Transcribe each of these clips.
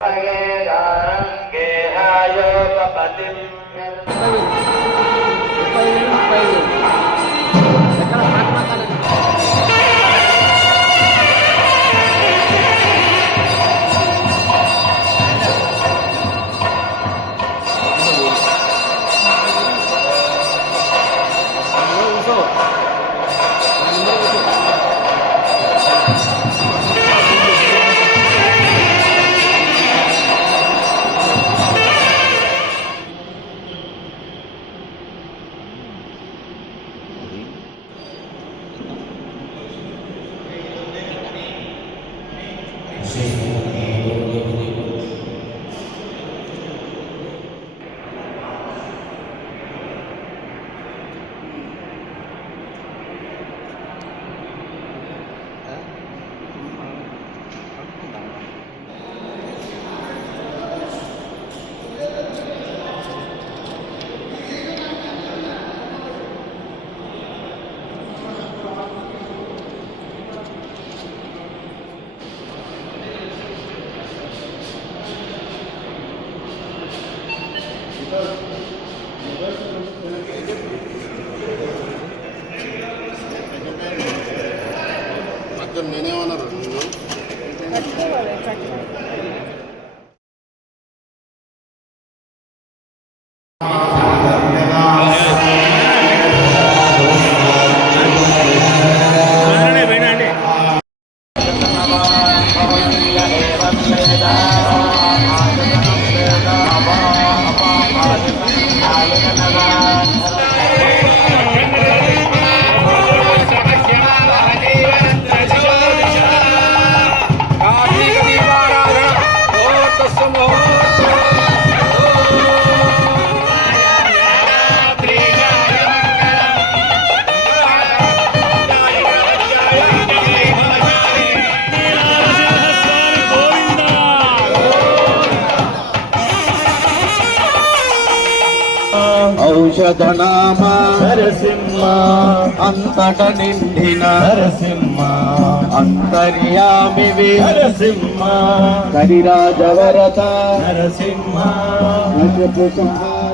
Thank you. అక్కడ నేనేమన్నారు ఔషధనామ నరసింహ. అంతట నిండిన నరసింహ. అంతర్యామివి నరసింహ. కరిరాజవరత నరసింహ. నశపు సంహార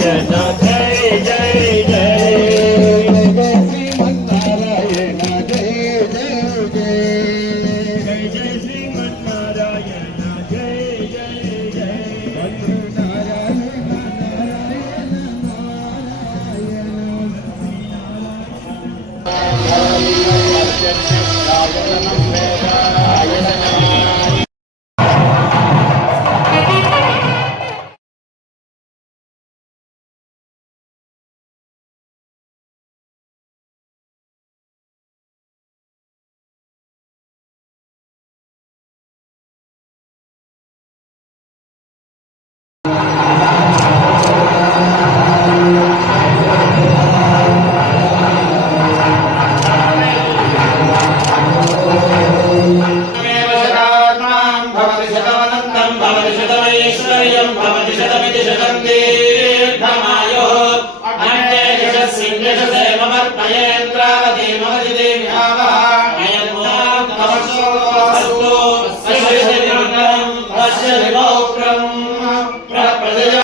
Yeah, no. दीर्घमायुः अग्ने यशस्विन्यशसे ममर्तयेन्द्रावती मम जिदेव्यावः